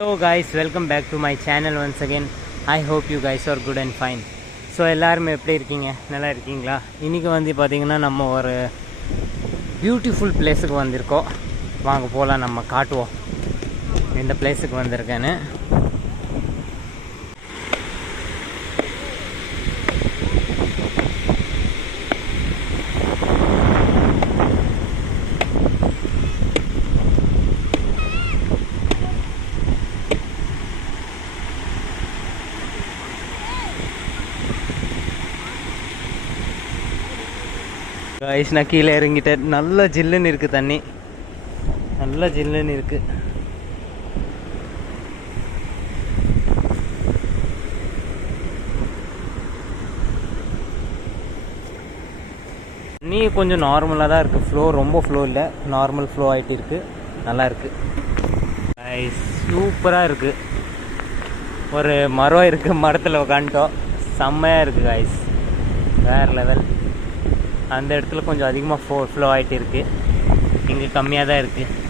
Hello guys, welcome back to my channel once again. I hope you guys are good and fine. So எல்லாருமே எப்படி இருக்கீங்க? நல்லா இருக்கீங்களா? இன்றைக்கி வந்து பார்த்திங்கன்னா நம்ம ஒரு பியூட்டிஃபுல் பிளேஸுக்கு வந்திருக்கோம். வாங்க போகலாம், நம்ம காட்டுவோம் எந்த பிளேஸுக்கு வந்திருக்கேன்னு. கைஸ், நான் கீழே இறங்கிட்டேன். நல்லா ஜில்லுன்னு இருக்குது தண்ணி, நல்லா ஜில்லுன்னு இருக்குது. தண்ணி கொஞ்சம் நார்மலாக தான் இருக்குது. ஃப்ளோ ரொம்ப ஃப்ளோ இல்லை, நார்மல் ஃப்ளோ ஆகிட்டு இருக்குது. நல்லா இருக்குது கைஸ், சூப்பராக இருக்குது. ஒரு மரம் இருக்குது, மரத்தில் உட்காந்துட்டோம். செம்மையாக இருக்குது கைஸ், வேறு லெவல். அந்த இடத்துல கொஞ்சம் அதிகமாக ஃப்ளோ ஆகிட்டு இருக்குது, இங்கே கம்மியாக தான் இருக்குது.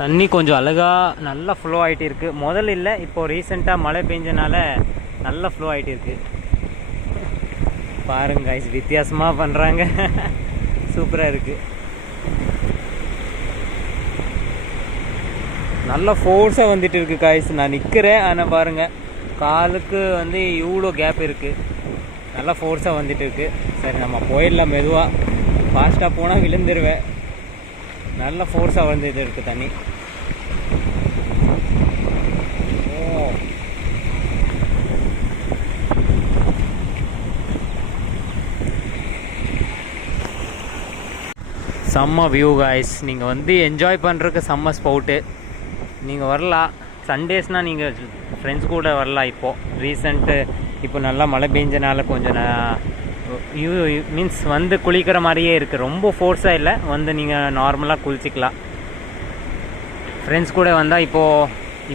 தண்ணி கொஞ்சம் அழகாக நல்லா ஃப்ளோ ஆகிட்டு இருக்குது. முதல்ல இல்லை, இப்போது ரீசெண்டாக மழை பெஞ்சனால நல்லா ஃப்ளோ ஆகிட்டு இருக்குது. பாருங்க கைஸ், வித்தியாசமாக பண்ணுறாங்க, சூப்பராக இருக்குது. நல்லா ஃபோர்ஸாக வந்துட்டு இருக்குது கைஸ். நான் நிற்கிறேன், ஆனால் பாருங்கள் காலுக்கு வந்து இவ்வளோ கேப் இருக்குது. நல்லா ஃபோர்ஸாக வந்துட்டு இருக்குது. சரி, நம்ம போயிடலாம் மெதுவாக. ஃபாஸ்ட்டாக போனால் விழுந்துருவேன். நல்ல ஃபோர்ஸாக வந்துட்டு இருக்குது தண்ணி. செம்ம வியூ காய்ஸ். நீங்கள் வந்து என்ஜாய் பண்ணுறதுக்கு செம்ம ஸ்பாட்டு. நீங்கள் வரலாம், சண்டேஸ்னால் நீங்கள் ஃப்ரெண்ட்ஸ் கூட வரலாம். இப்போது ரீசெண்ட்டு இப்போ நல்லா மழை பெஞ்சனால கொஞ்சம் மீன்ஸ் வந்து குளிக்கிற மாதிரியே இருக்குது. ரொம்ப ஃபோர்ஸாக இல்லை, வந்து நீங்கள் நார்மலாக குளிச்சிக்கலாம். ஃப்ரெண்ட்ஸ் கூட வந்தால்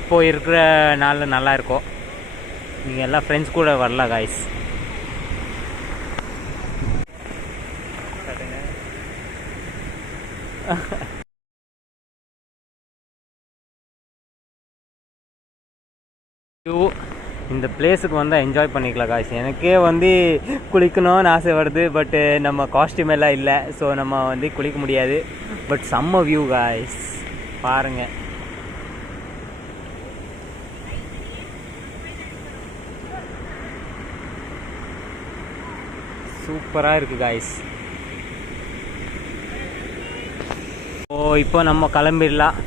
இப்போது இருக்கிற நாளில் நல்லாயிருக்கும். நீங்கள் எல்லாம் ஃப்ரெண்ட்ஸ் கூட வரலாம் காய்ஸ். இந்த பிளேஸுக்கு வந்தால் என்ஜாய் பண்ணிக்கலாம் காய்ஸ். எனக்கே வந்து குளிக்கணும்னு ஆசை வருது, பட்டு நம்ம காஸ்டியூம் எல்லாம் இல்லை, ஸோ நம்ம வந்து குளிக்க முடியாது. பட் செம்ம வியூ காய்ஸ், பாருங்கள். சூப்பராக இருக்குது காய்ஸ். இப்போ நம்ம கிளம்பிடலாம்.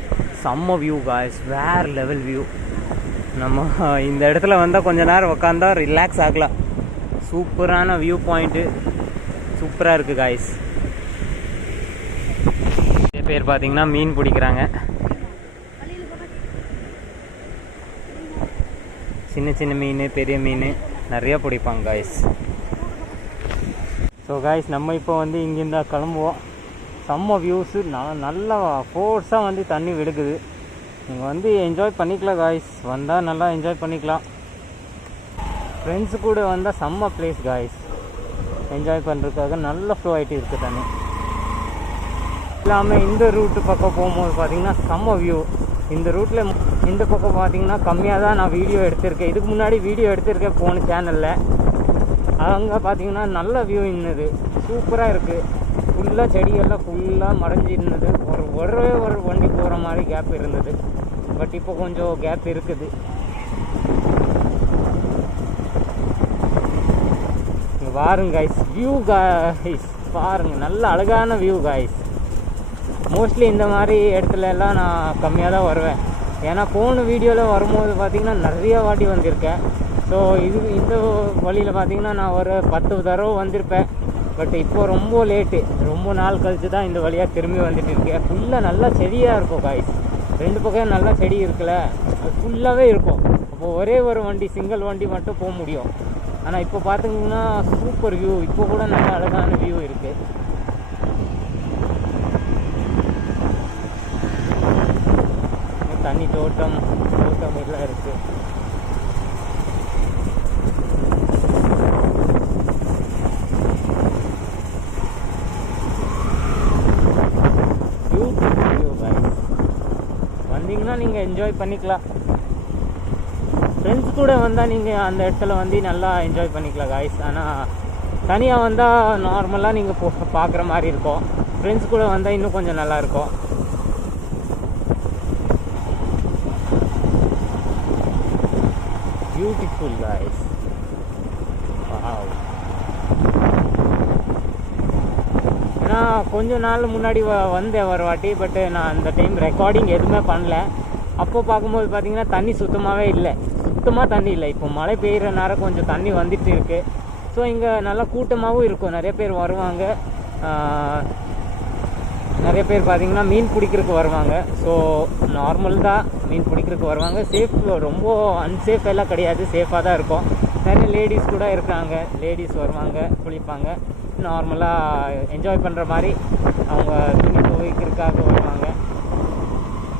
செம்ம வியூ காய்ஸ், வேறு லெவல் வியூ. நம்ம இந்த இடத்துல வந்தால் கொஞ்ச நேரம் உட்காந்தா ரிலாக்ஸ் ஆகலாம். சூப்பரான வியூ பாயிண்ட்டு, சூப்பராக இருக்குது காய்ஸ். நிறைய பேர் பார்த்தீங்கன்னா மீன் பிடிக்கிறாங்க. சின்ன சின்ன மீன், பெரிய மீன் நிறையா பிடிப்பாங்க காய்ஸ். ஸோ காய்ஸ், நம்ம இப்போ வந்து இங்கேருந்தா கிளம்புவோம். செம்ம வியூஸு, நல்லா ஃபோர்ஸாக வந்து தண்ணி விழுகுது. நீங்கள் வந்து என்ஜாய் பண்ணிக்கலாம் காய்ஸ். வந்தால் நல்லா என்ஜாய் பண்ணிக்கலாம். ஃப்ரெண்ட்ஸு கூட வந்தால் செம்ம பிளேஸ் காய்ஸ். என்ஜாய் பண்ணுறதுக்காக நல்ல ஃப்ளோ ஆகிட்டு இருக்குது தண்ணி. இல்லாமல் இந்த ரூட்டு பக்கம் போகும்போது பார்த்திங்கன்னா செம்ம வியூ. இந்த ரூட்டில் இந்த பக்கம் பார்த்திங்கன்னா கம்மியாக தான் நான் வீடியோ எடுத்திருக்கேன். இதுக்கு முன்னாடி வீடியோ எடுத்திருக்கேன் போன சேனலில். அங்கே பார்த்திங்கன்னா நல்ல வியூ இருந்தது, சூப்பராக இருக்குது. ஃபுல்லாக செடியெல்லாம் ஃபுல்லாக மறைஞ்சி இருந்தது. ஒரு வண்டி போகிற மாதிரி கேப் இருந்தது. பட் இப்போ கொஞ்சம் கேப் இருக்குது. பாருங்க கைஸ், வியூ கைஸ் பாருங்க, நல்ல அழகான வியூ கைஸ். மோஸ்ட்லி இந்த மாதிரி இடத்துல எல்லாம் நான் கம்மியாக தான் வருவேன். ஏன்னா போன வீடியோவில் வரும்போது பார்த்திங்கன்னா நிறைய வாட்டி வந்திருக்கேன். ஸோ இந்த வழியில் பார்த்திங்கன்னா நான் ஒரு 10 தடவை வந்திருப்பேன். பட் இப்போது ரொம்ப லேட்டு, ரொம்ப நாள் கழித்து தான் இந்த வழியாக திரும்பி வந்துட்டு இருக்கேன். ஃபுல்லாக நல்லா செடியாக இருக்கும் காய்ஸ். 2 பக்கம் நல்லா செடி இருக்குல்ல, அது ஃபுல்லாகவே இருக்கும். அப்போது ஒரே ஒரு வண்டி, சிங்கிள் வண்டி மட்டும் போக முடியும். ஆனால் இப்போ பார்த்திங்கன்னா சூப்பர் வியூ, இப்போ கூட நல்ல அழகான வியூ இருக்குது. தண்ணி தோட்டம் எல்லாம் இருக்குது. Beautiful view guys. வந்தீங்கன்னா நீங்கள் என்ஜாய் பண்ணிக்கலாம். ஃப்ரெண்ட்ஸ் கூட வந்தால் நீங்கள் அந்த இடத்துல வந்து நல்லா என்ஜாய் பண்ணிக்கலாம் காய்ஸ். ஆனால் தனியாக வந்தால் நார்மலாக நீங்கள் பார்க்குற மாதிரி இருக்கும். ஃப்ரெண்ட்ஸ் கூட வந்தால் இன்னும் கொஞ்சம் நல்லாயிருக்கும். Beautiful guys. Wow. நான் கொஞ்ச நாள் முன்னாடி வந்தேன் ஒரு வாட்டி. பட்டு நான் அந்த டைம் ரெக்கார்டிங் எதுவுமே பண்ணல. அப்போ பார்க்கும்போது பார்த்திங்கன்னா தண்ணி சுத்தமாகவே இல்லை, சுத்தமாக தண்ணி இல்லை. இப்போ மழை பெய்கிற நேரம் கொஞ்சம் தண்ணி வந்துட்டு இருக்குது. ஸோ இங்கே நல்லா கூட்டமாகவும் இருக்கும், நிறைய பேர் வருவாங்க. நிறைய பேர் பார்த்திங்கன்னா மீன் பிடிக்கிறதுக்கு வருவாங்க. ஸோ நார்மல் தான், மீன் பிடிக்கிறதுக்கு வருவாங்க. சேஃப், ரொம்ப அன்சேஃப் எல்லாம் கிடையாது, சேஃபாக தான் இருக்கும். நிறைய லேடிஸ் கூட இருக்காங்க, லேடிஸ் வருவாங்க, குளிப்பாங்க, நார்மலாக என்ஜாய் பண்ணுற மாதிரி அவங்க துணி துவைக்கிறதுக்காக வருவாங்க.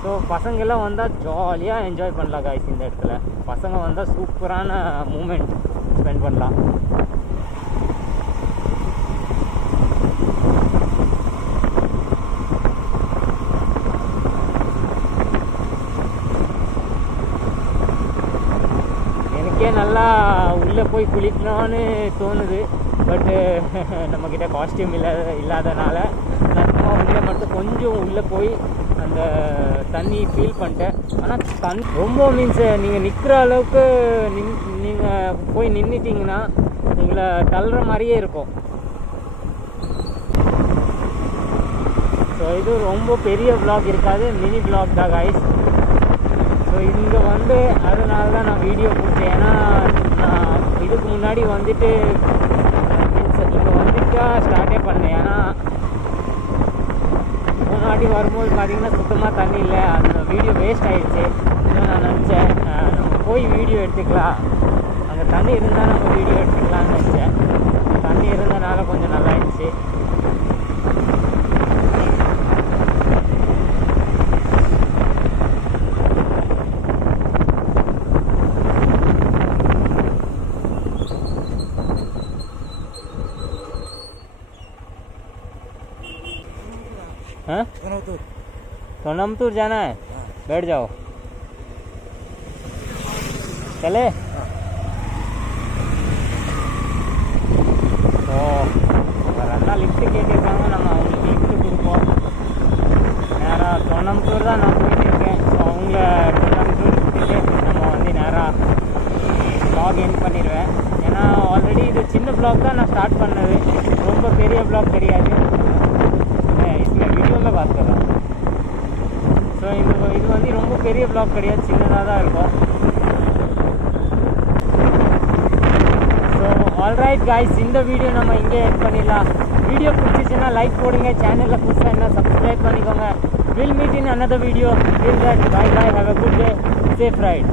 ஸோ பசங்கள்லாம் வந்தால் ஜாலியாக என்ஜாய் பண்ணலாம் காய்ஸ். இந்த இடத்துல பசங்க வந்தால் சூப்பரான மூமெண்ட் ஸ்பெண்ட் பண்ணலாம். நல்லா உள்ளே போய் குளிக்கணும்னு தோணுது. பட்டு நம்மக்கிட்ட காஸ்டியூம் இல்லாதனால நான் உள்ளே மட்டும் கொஞ்சம் உள்ளே போய் அந்த தண்ணி ஃபீல் பண்ணிட்டேன். ஆனால் ரொம்ப மீன்ஸ் நீங்கள் நிற்கிற அளவுக்கு நீங்கள் போய் நின்றுட்டிங்கன்னா உங்களை தள்ளுற மாதிரியே இருக்கும். ஸோ இது ரொம்ப பெரிய விளாக் இருக்காது, மினி விளாக் தான் காய்ஸ். ஸோ இங்கே வந்து அதனால தான் நான் வீடியோ கொடுத்தேன். ஏன்னா நான் இதுக்கு முன்னாடி வந்துட்டு மீன்ஸ் இங்கே வந்துட்டா ஸ்டார்ட்டே பண்ணேன். ஏன்னா முன்னாடி வரும்போது பார்த்திங்கன்னா சுத்தமாக தண்ணி இல்லை, அந்த வீடியோ வேஸ்ட் ஆகிடுச்சு. ஸோ நான் நினச்சேன் நம்ம போய் வீடியோ எடுத்துக்கலாம், அங்கே தண்ணி இருந்தால் நம்ம வீடியோ எடுத்துக்கலாம்னு நினச்சேன். தண்ணி இருந்தனால கொஞ்சம் நல்லா இருந்துச்சு. हाँ सोनमतुर जाना है, बैठ जाओ, चले। ஸோ ஒரு அண்ணா லிஃப்ட்டு கேட்டிருக்காங்க, நம்ம அவங்களுக்கு லிஃப்ட்டு கொடுப்போம். நேராக சொன்னம்புத்தூர் தான் நான் போயிட்டு இருக்கேன். ஸோ அவங்கள சொன்னம்புத்தூர் விட்டுட்டு நம்ம வந்து நேராக ப்ளாக் எண்ட் பண்ணிடுவேன். ஏன்னா ஆல்ரெடி இது சின்ன ப்ளாக் தான் நான் ஸ்டார்ட் பண்ணது, ரொம்ப பெரிய ப்ளாக் கிடையாது. इसमें वीडियो में बात कर रहा हूँ. ஸோ இது வந்து ரொம்ப பெரிய ப்ளாக் கிடையாது, சின்னதாக தான் இருக்கும். ஸோ ஆல்ரைட் காய்ஸ், இந்த வீடியோ நம்ம இங்கே எட் பண்ணிடலாம். வீடியோ பிடிச்சிச்சுன்னா லைக் போடுங்க, சேனலில் புதுசாக என்ன சப்ஸ்கிரைப் பண்ணிக்கோங்க. Will meet in another video. Till that, bye bye, have a good day, safe ride.